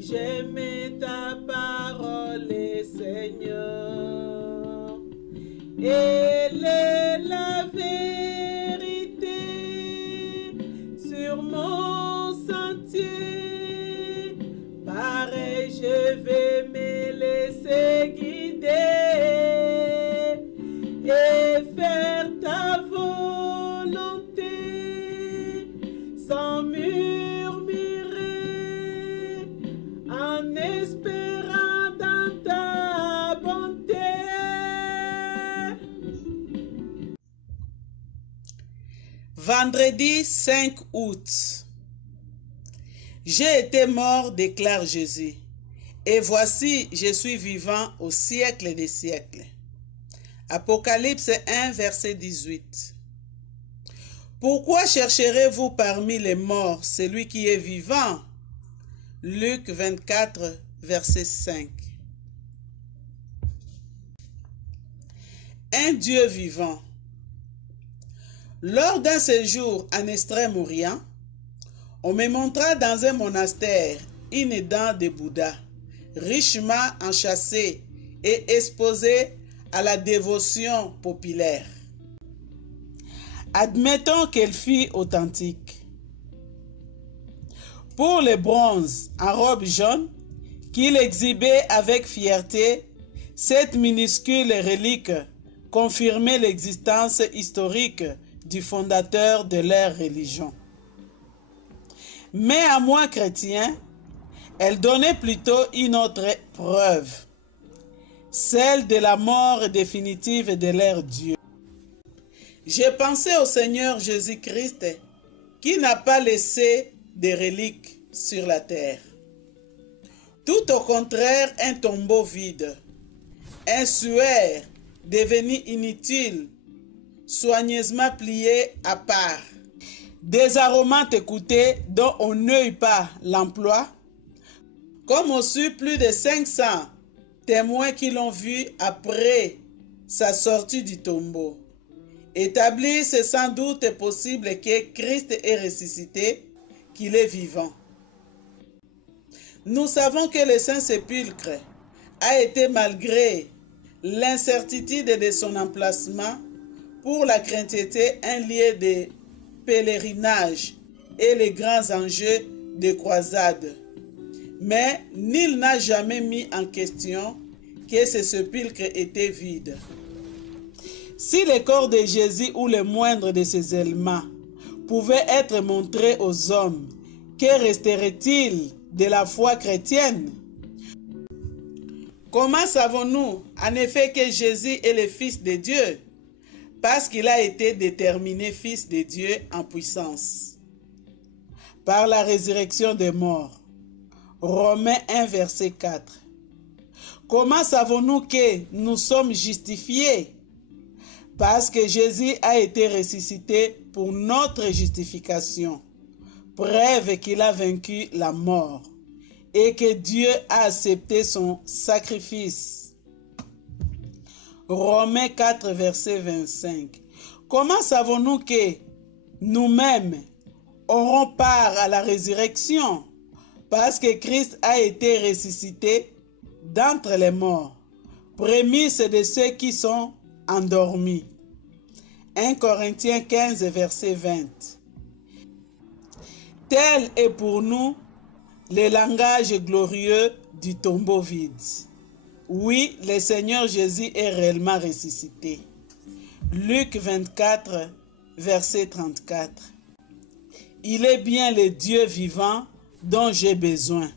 j'aimais ta parole, Seigneur. Elle est la vérité sur mon sentier. Pareil, je vais me laisser guider et faire ta volonté sans murmurer, en espérant dans ta bonté. Vendredi 5 août. J'ai été mort, déclare Jésus, et voici, je suis vivant au siècle des siècles. Apocalypse 1, verset 18. Pourquoi chercherez-vous parmi les morts celui qui est vivant? Luc 24, verset 5. Un Dieu vivant. Lors d'un séjour en Extrême-Orient, on me montra dans un monastère une dent de Bouddha, richement enchâssée et exposée à la dévotion populaire. Admettons qu'elle fût authentique. Pour le bronze en robe jaune, qu'il exhibait avec fierté, cette minuscule relique confirmait l'existence historique du fondateur de leur religion. Mais à moi chrétien, elle donnait plutôt une autre preuve, celle de la mort définitive de leur Dieu. J'ai pensé au Seigneur Jésus-Christ qui n'a pas laissé de reliques sur la terre. Tout au contraire, un tombeau vide, un suaire devenu inutile, soigneusement plié à part, des aromates écoutés dont on n'eut pas l'emploi, comme aussi plus de 500 témoins qui l'ont vu après sa sortie du tombeau. Établissent sans doute possible que Christ est ressuscité, qu'il est vivant. Nous savons que le Saint-Sépulcre a été, malgré l'incertitude de son emplacement, pour la chrétienté, un lieu de pèlerinage et les grands enjeux de croisade. Mais nul n'a jamais mis en question que ce sépulcre était vide. Si le corps de Jésus ou le moindre de ses éléments pouvait être montré aux hommes, que resterait-il de la foi chrétienne? Comment savons-nous en effet que Jésus est le Fils de Dieu? Parce qu'il a été déterminé Fils de Dieu en puissance par la résurrection des morts. Romains 1, verset 4. Comment savons-nous que nous sommes justifiés? Parce que Jésus a été ressuscité pour notre justification, preuve qu'il a vaincu la mort et que Dieu a accepté son sacrifice. Romains 4, verset 25. Comment savons-nous que nous-mêmes aurons part à la résurrection? Parce que Christ a été ressuscité d'entre les morts, prémisse de ceux qui sont endormis. 1 Corinthiens 15, verset 20. Tel est pour nous le langage glorieux du tombeau vide. Oui, le Seigneur Jésus est réellement ressuscité. Luc 24, verset 34. Il est bien le Dieu vivant dont j'ai besoin.